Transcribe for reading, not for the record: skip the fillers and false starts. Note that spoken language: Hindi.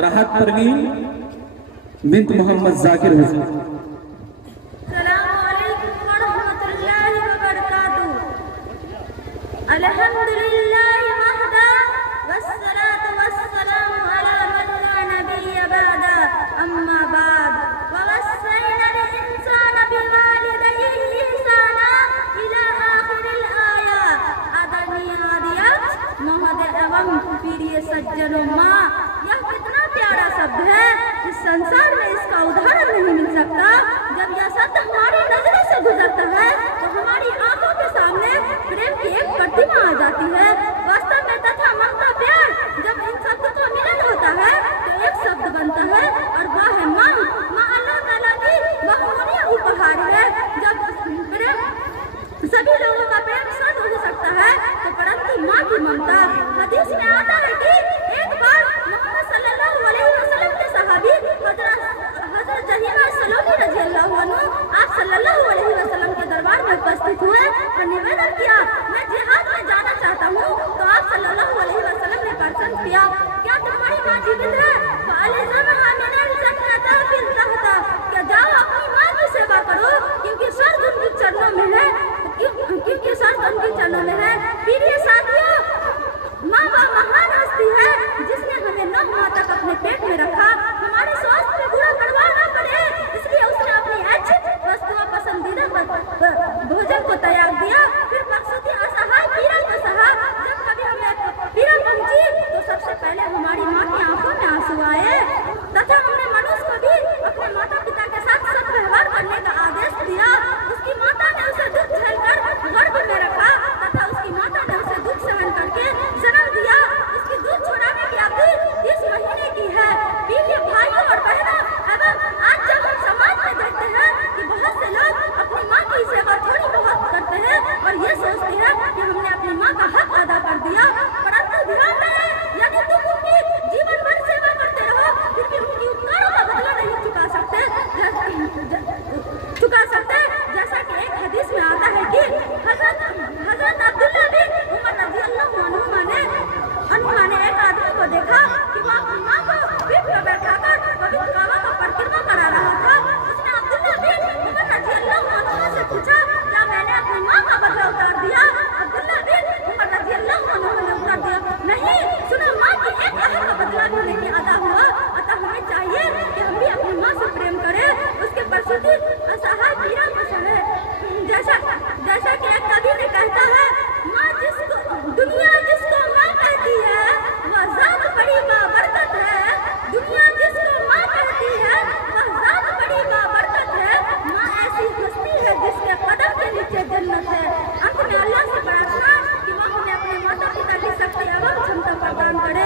राहत परवीन बिन्त मोहम्मद जाकिर हुसैन। अल्हम्दुलिल्लाह वहदा वस्सलातु वस्सलामु अला मन ला नबिय्य बअदा अम्मा बाद ववस्सैना अल इंसाना बिवालिदैहि ihsana इला आखिरिल आया। आदरणीय अध्यक्ष महोदय एवं प्रिय सज्जनों, माँ यह कितना प्यारा शब्द है, इस संसार में इसका उदाहरण नहीं मिल सकता। जब यह शब्द हमारी नजरों से गुजरता है तो हमारी आंखों के सामने प्रेम की एक प्रतिमा आ जाती है। वास्तव में तथा ममता प्यार जब इन शब्दों का मिलन होता है तो एक शब्द बनता है और वह है माँ। माँ अल्लाह ताला की बहुमूल्य उपहार है। जब प्रेम सभी लोगों का प्रेम शायद हो सकता है तो परंतु माँ की ममता। हदीस में आता है कि एक बार मोहम्मद सल्लल्लाहु अलैहि वसल्लम के सहाबी हजरत जहीरा सलोनी रज़ियल्लाहु अन्हु आप सल्लल्लाहु अलैहि वसल्लम के दरबार में उपस्थित हुए और निवेदन किया, मैं जिहाद में जाना चाहता हूँ। तो आप सल्लल्लाहु अलैहि वसल्लम ने प्रश्न किया, क्या तुम्हारी माँ जीवित है? क्या जाओ अपनी माँ की सेवा करो, क्योंकि स्वर्ग उनके चरणों में है, क्योंकि स्वर्ग उनके चरणों में है। प्रिय साथियों, माँ वह महान हस्ती है जिसने हमें 9 माह तक अपने पेट में रखा, हमारे स्वास्थ्य में बुरा परवाह न पड़े, इसलिए उसने अपनी इच्छित वस्तुओं पसंदीदा भोजन को त्याग दिया। फिर मकसूदी असहाय पीड़ा को सहा। जब कभी हमें पीड़ा पहुंची तो सबसे पहले हमारी माँ की आंखों में आंसू आए तथा हमने मनुष्य को भी अपने माता पिता के साथ सद्व्यवहार करने का आदेश दिया। उसकी माता ने उसे दुख झेलकर गर्भ में रखा तथा उसकी माता ने उसे दुख सहन करके जन्म दिया। उसकी दूध छुड़ाने की अवधि 30 महीने की है। प्रिय भाइयों और बहनों, एवं आज जब हम समाज में देखते हैं कि बहुत से लोग अपनी माँ की सेवा थोड़ी बहुत करते हैं और ये सोचते हैं कि हमने अपनी माँ का हक अदा कर दिया, परंतु ध्यान रहे, यदि तुम उनकी जीवन भर सेवा करते रहो फिर भी उनकी उपकारों का बदला नहीं चुका सकते। जैसा कि एक हदीस में आता है कि हजरत अब्दुल्ला बिन उमर रज़ियल्लाहु अन्हुमा ने एक आदमी को देखा कि वह अपनी माँ को पीठ पर बैठाकर पवित्र काबा का परिक्रमा करा रहा था। उसने अब्दुल्ला बिन उमर रज़ियल्लाहु अन्हुमा से पूछा, क्या मैंने अपनी माँ का बदला उतार दिया? अब्दुल्ला बिन उमर रज़ियल्लाहु अन्हुमा ने उत्तर दिया, नहीं, सुनो, माँ की एक आहट का बदला भी नहीं अदा हुआ। अतः हमें चाहिए कि हम भी अपनी माँ से प्रेम करें, उसके प्रसूति असहाय पीड़ा को सहे। जैसा कि एक कवि ने कहता है, माँ दुनिया जिसको माँ कहती है वह जात बड़ी बाबरकत है। दुनिया जिसको माँ कहती है वह जात बड़ी बाबरकत है। माँ ऐसी हस्ती है जिसके कदम के नीचे जन्नत है। अंत में अल्लाह से प्रार्थना कि वह हमें अपने माता पिता की शक्ति एवं क्षमता प्रदान करे।